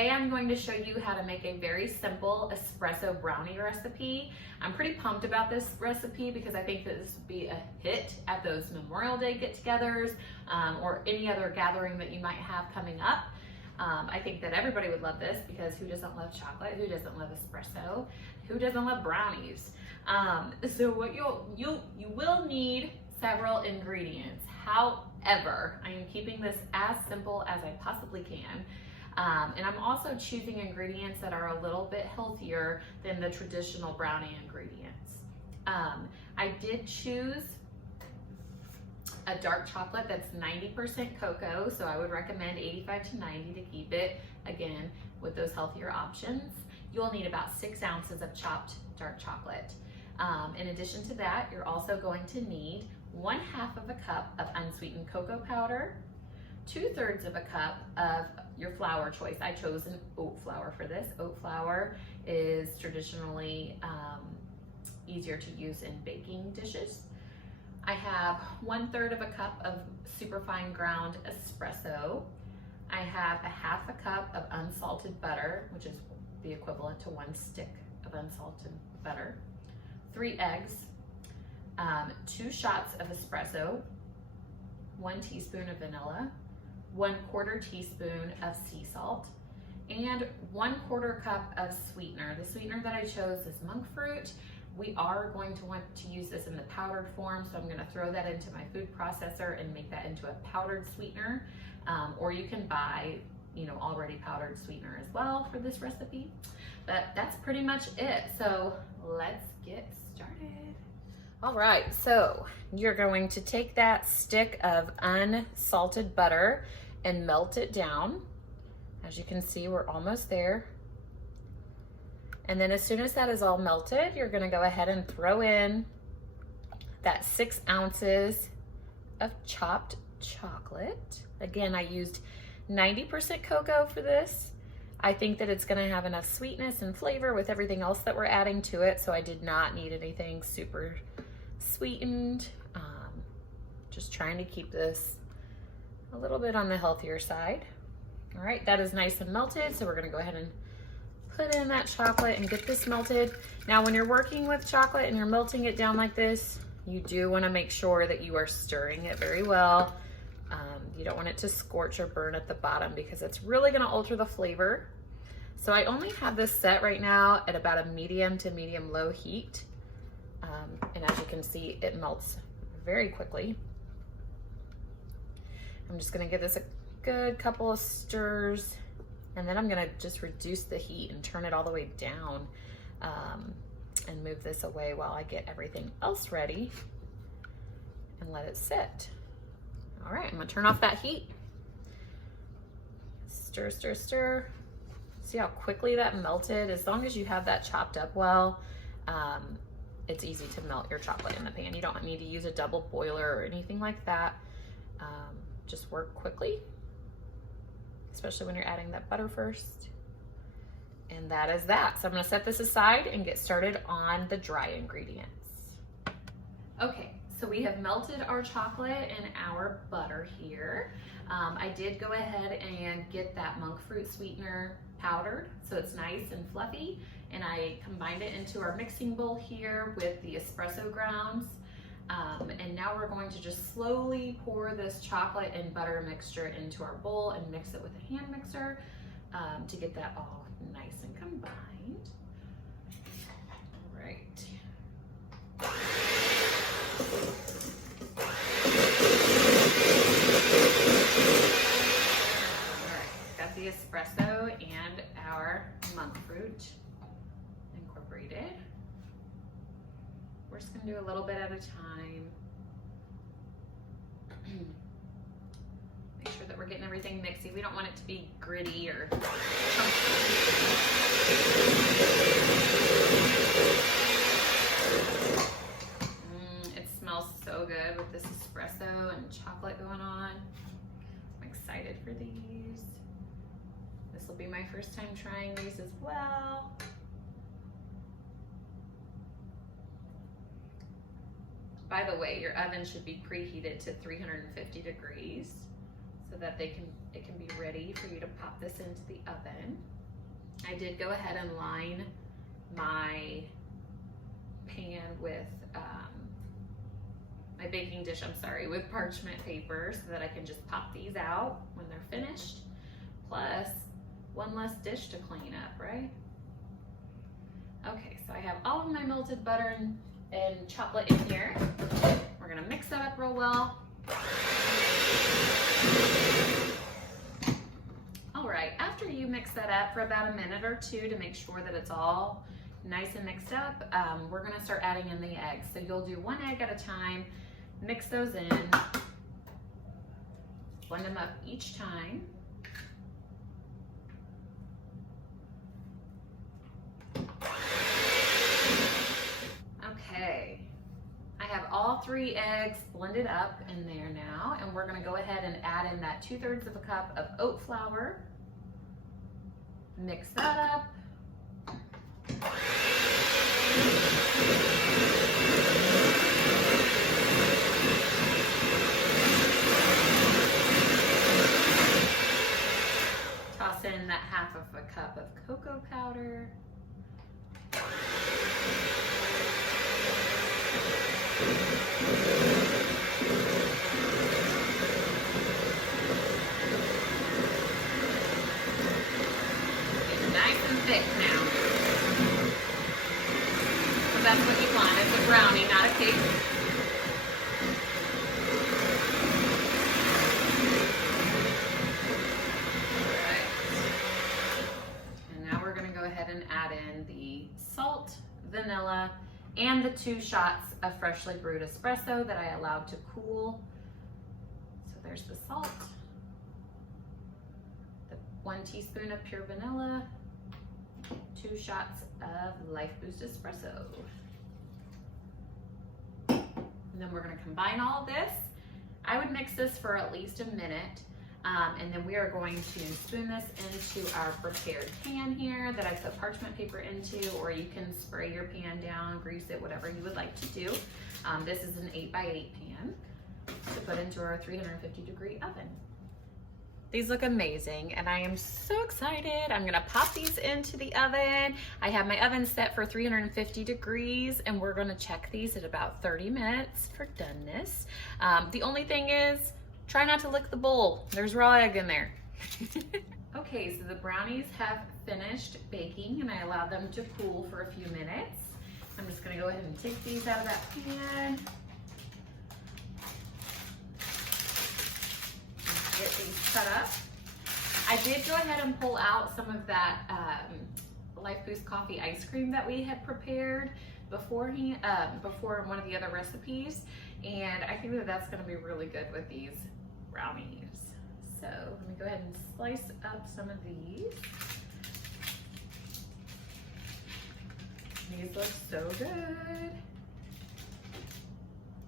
Today I'm going to show you how to make a very simple espresso brownie recipe. I'm pretty pumped about this recipe because I think that this would be a hit at those Memorial Day get-togethers or any other gathering that you might have coming up. I think that everybody would love this because who doesn't love chocolate? Who doesn't love espresso? Who doesn't love brownies? So what you will need several ingredients. However, I am keeping this as simple as I possibly can. And I'm also choosing ingredients that are a little bit healthier than the traditional brownie ingredients. I did choose a dark chocolate that's 90% cocoa, so I would recommend 85 to 90 to keep it, again, with those healthier options. You'll need about 6 ounces of chopped dark chocolate. In addition to that, you're also going to need 1/2 of a cup of unsweetened cocoa powder, 2/3 of a cup of your flour choice. I chose an oat flour for this. Oat flour is traditionally easier to use in baking dishes. I have 1/3 of a cup of superfine ground espresso. I have 1/2 cup of unsalted butter, which is the equivalent to 1 stick of unsalted butter, 3 eggs, 2 shots of espresso, 1 teaspoon of vanilla, 1/4 teaspoon of sea salt, and 1/4 cup of sweetener. The sweetener that I chose is monk fruit. We are going to want to use this in the powdered form, so I'm going to throw that into my food processor and make that into a powdered sweetener, or you can buy, already powdered sweetener as well for this recipe. But that's pretty much it. So let's get started. All right, so you're going to take that stick of unsalted butter and melt it down. As you can see, we're almost there. And then as soon as that is all melted, you're gonna go ahead and throw in that 6 ounces of chopped chocolate. Again, I used 90% cocoa for this. I think that it's gonna have enough sweetness and flavor with everything else that we're adding to it, so I did not need anything super sweetened. Just trying to keep this a little bit on the healthier side. All right, that is nice and melted, so we're gonna go ahead and put in that chocolate and get this melted. Now, when you're working with chocolate and you're melting it down like this, you do wanna make sure that you are stirring it very well. You don't want it to scorch or burn at the bottom because it's really gonna alter the flavor. So I only have this set right now at about a medium to medium low heat. And as you can see, it melts very quickly. I'm just gonna give this a good couple of stirs, and then I'm gonna just reduce the heat and turn it all the way down and move this away while I get everything else ready and let it sit. All right, I'm gonna turn off that heat. Stir, stir, stir. See how quickly that melted? As long as you have that chopped up well, it's easy to melt your chocolate in the pan. You don't need to use a double boiler or anything like that. Just work quickly, especially when you're adding that butter first. And that is that. So I'm gonna set this aside and get started on the dry ingredients. Okay, so we have melted our chocolate and our butter here. I did go ahead and get that monk fruit sweetener powdered so it's nice and fluffy, and I combined it into our mixing bowl here with the espresso grounds. And now we're going to just slowly pour this chocolate and butter mixture into our bowl and mix it with a hand mixer to get that all nice and combined. All right. Got the espresso and our monk fruit incorporated. We're just gonna do a little bit at a time. Make sure that we're getting everything mixy. We don't want it to be gritty or it smells so good with this espresso and chocolate going on. I'm excited for these. This will be my first time trying these as well. By the way, your oven should be preheated to 350 degrees. so that it can be ready for you to pop this into the oven. I did go ahead and line my pan with my baking dish, with parchment paper so that I can just pop these out when they're finished. Plus, one less dish to clean up, right? Okay, so I have all of my melted butter and chocolate in here. We're gonna mix that up real well. All right, after you mix that up for about a minute or two to make sure that it's all nice and mixed up, we're gonna start adding in the eggs. So you'll do one egg at a time, mix those in, blend them up each time. Okay, I have all 3 eggs blended up in there now, and we're gonna go ahead and add in that 2/3 of a cup of oat flour. Mix that up. Toss in that 1/2 of a cup of cocoa powder. Nice and thick now. So that's what you want. It's a brownie, not a cake. Alright. And now we're going to go ahead and add in the salt, vanilla, and the 2 shots of freshly brewed espresso that I allowed to cool. So there's the salt, the 1 teaspoon of pure vanilla, 2 shots of LifeBoost espresso. And then we're gonna combine all of this. I would mix this for at least a minute. And then we are going to spoon this into our prepared pan here that I put parchment paper into, or you can spray your pan down, grease it, whatever you would like to do. This is an 8x8 pan to put into our 350-degree oven. These look amazing, and I am so excited. I'm gonna pop these into the oven. I have my oven set for 350 degrees, and we're gonna check these at about 30 minutes for doneness. The only thing is, try not to lick the bowl. There's raw egg in there. Okay, so the brownies have finished baking, and I allowed them to cool for a few minutes. I'm just gonna go ahead and take these out of that pan. Get these cut up. I did go ahead and pull out some of that LifeBoost coffee ice cream that we had prepared before one of the other recipes, and I think that that's going to be really good with these brownies. So let me go ahead and slice up some of these. These look so good.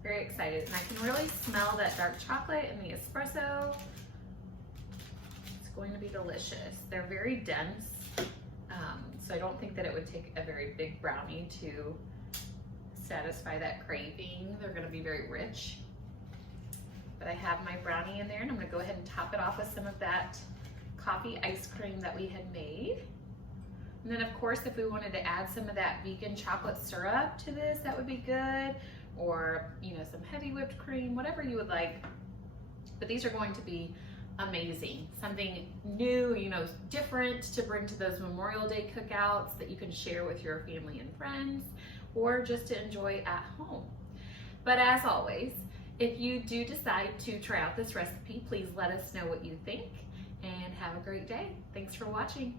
Very excited, and I can really smell that dark chocolate and the espresso. It's going to be delicious. They're very dense, so I don't think that it would take a very big brownie to satisfy that craving. They're going to be very rich. But I have my brownie in there, and I'm going to go ahead and top it off with some of that coffee ice cream that we had made. And then, of course, if we wanted to add some of that vegan chocolate syrup to this, that would be good. Or, you know, some heavy whipped cream, whatever you would like. But these are going to be amazing. Something new, you know, different to bring to those Memorial Day cookouts that you can share with your family and friends, or just to enjoy at home. But as always, if you do decide to try out this recipe, please let us know what you think, and have a great day. Thanks for watching.